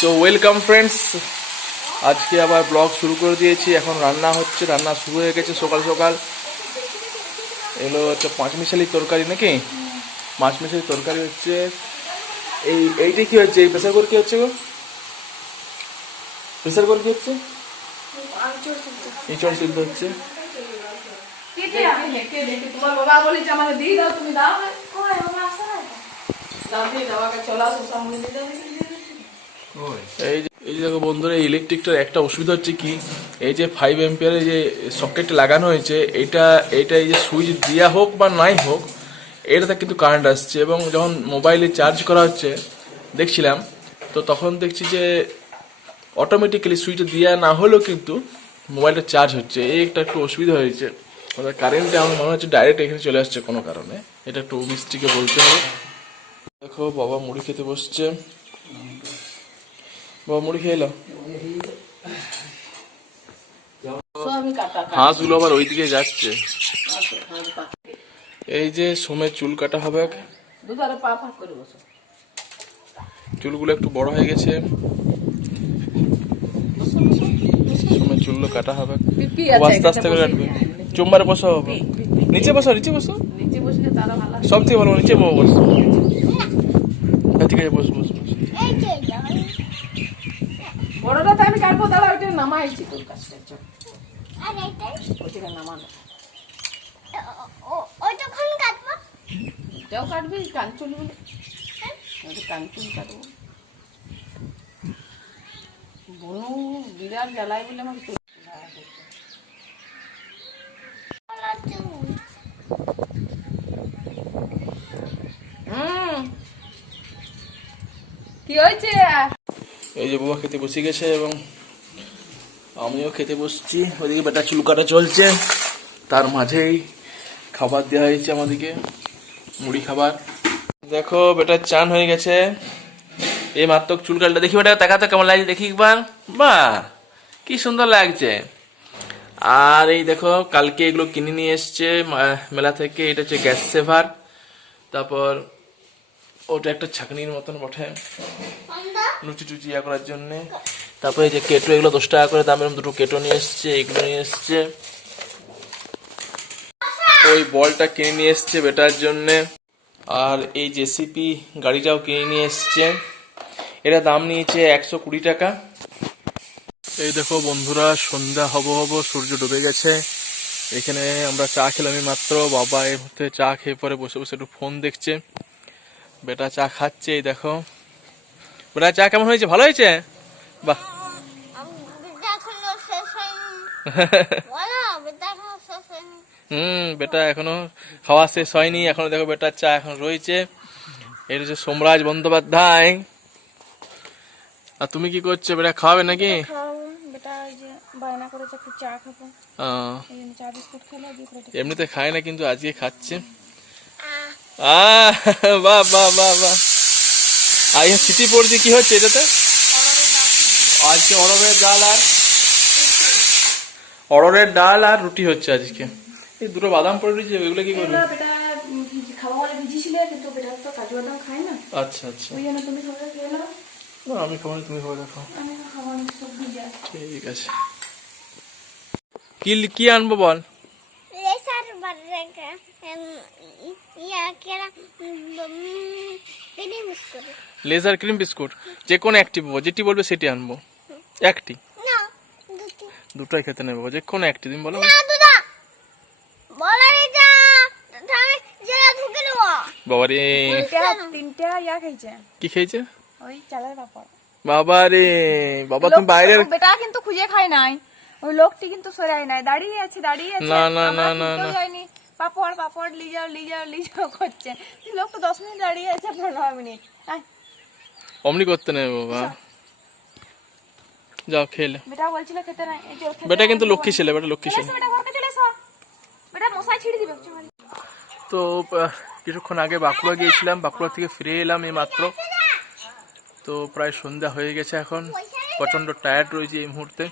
তো welcome friends, আজকে আবার ব্লগ শুরু করে দিয়েছি। এখন রান্না হচ্ছে, রান্না শুরু হয়ে গেছে সকাল সকাল। এগুলো হচ্ছে পাঁচমিশালি তরকারি নাকি? পাঁচমিশালি তরকারি হচ্ছে। এইটা কি হচ্ছে? এই প্রেসার কুকার কি হচ্ছে গো? প্রেসার কুকার কি হচ্ছে? ইঁচড় সিদ্ধ হচ্ছে। তোমার বাবা বলেছে আমাকে দিয়ে দাও, তুমি দাও না। এই যে দেখো বন্ধুরা, এই ইলেকট্রিকটার একটা অসুবিধা হচ্ছে কি, এই যে 5 অ্যাম্পিয়ারের যে সকেটটা লাগানো হয়েছে, এইটা এই যে সুইচ দেওয়া হোক বা নাই হোক, এটাতে কিন্তু কারেন্ট আসছে। এবং যখন মোবাইলে চার্জ করা হচ্ছে দেখছিলাম, তো তখন দেখছি যে অটোমেটিক্যালি সুইচ দেওয়া না হলেও কিন্তু মোবাইলটা চার্জ হচ্ছে। এই একটু অসুবিধা হয়েছে। কারেন্টটা আমার মনে হচ্ছে ডাইরেক্ট এখানে চলে আসছে কোনো কারণে। এটা একটু মিস্ত্রিকে বলতে হবে। দেখো বাবা মুড়ি খেতে বসছে। বাবা মুড়ি খেয়ে এলো। হাঁসগুলো আবার ওইদিকে যাচ্ছে। এই যে সোমের চুল কাটা হবে। চুলগুলো একটু বড় হয়ে গেছে, সোমের চুলগুলো কাটা হবে। আস্তে আস্তে করে কাটবে। চুম্বারে বসো, নিচে বসো, নিচে বসো। সব থেকে ভালো নিচে বসো। ঠিক আছে, বস বস বস। বড়টা তো আমি কাটবো, দাঁড়া ওইটা নামাইছি তোর কাছে। ওইটা নামানো, ওইটাখন কাটবো। এটাও কাটবি, কানচুল বলে কানচুল কাটবো। বনু বিরাট জ্বালাই বলে আমাকে কি হয়েছে? এই যে বাবা খেতে বসে গেছে এবং আমিও খেতে বসছি। ওইদিকে বেটা চুল কাটা চলছে, তার মাঝেই খাবার দেওয়া হয়েছে আমাদেরকে, মুড়ি খাবার। দেখো বেটা চান হয়ে গেছে, এই মাত্র চুল কাটটা। দেখি বেটা তাকাতে কেমন লাগছে দেখি একবার। বাহ, কি সুন্দর লাগছে। আর এই দেখো কালকে এগুলো কিনে নিয়ে এসছে মেলা থেকে। এটা হচ্ছে গ্যাস সেভার। তারপর ওটা একটা ছাকনির মতন বটে, লুচি টুচি ইয়া করার জন্য। তারপরে এই যে কেটো, এগুলো 10 টাকা করে দামের দুটো কেটো নিয়ে এসছে। এগুলো নিয়ে এসছে। ওই বলটা কিনে নিয়ে এসছে বেটার জন্য। আর এই জেসিপি গাড়িটাও কিনে নিয়ে এসছে। এটা দাম নিয়েছে 120 টাকা। এই দেখো বন্ধুরা, সন্ধ্যা হব সূর্য ডুবে গেছে। এখানে আমরা চা খেলাম মাত্র। বাবা এই মুহূর্তে চা খেয়ে পরে বসে বসে একটু ফোন দেখছে। বেটা চা খাচ্ছে। এই দেখো বেটা চা কেমন হয়েছে? ভালো হয়েছে? বাহ। বেটা এখনো খাওয়া শেষ হয়নি, এখনো দেখো বেটার চা এখন রয়েছে। এটা হচ্ছে সোমরাজ বন্দ্যোপাধ্যায়। আর তুমি কি করছো? বেটা খাওয়াবে নাকি? এমনিতে খায় না, কিন্তু আজকে খাচ্ছে। বাহ বাহ বাহ বাহ। আজকে সিটি পড়ছে, কি হচ্ছে এটাতে? আজকে অড়রের ডাল আর রুটি হচ্ছে আজকে। এই দুটো বাদাম পড়ে রয়েছে, ওইগুলো কি করবে? আচ্ছা আচ্ছা, না আমি খাবো না, তুমি খাবে। দেখো ঠিক আছে। কি আনবো বল? লেজার ক্রিম বিস্কুট, যে কোনো একটি পাবো, যেটি বলবে সেটি আনবো। একটি? দুটোই খেতে নেবো, যে কোনো একটি তুমি বলো। বাবারে, কি খেয়েছে? বাবারে বাবা, তুমি বাইরের বেটা কিন্তু খুঁজে খায় নাই। ওই লোকটি কিন্তু সরাই নাই, দাঁড়িয়ে আছে। না না না না না, পাপড় পাপড় লিজাও করছে। লোক তো 10 মিনিট দাঁড়িয়ে আছে, 15 মিনিট। অমনি করতে নেই বাবা, যাও খেলে। বেটা বলছিল খেতে নাই। বেটা কিন্তু লক্ষ্মী ছেলে, বেটা লক্ষ্মী ছেলে। বেটা মশাই ছিড়ে দিবে। তো কিছুক্ষণ আগে বাঁকুড়া গিয়েছিলাম, বাঁকুড়া থেকে ফিরে এলাম এই মাত্র। তো প্রায় সন্ধ্যা হয়ে গেছে এখন, প্রচন্ড টায়ার্ড রয়েছে এই মুহূর্তে।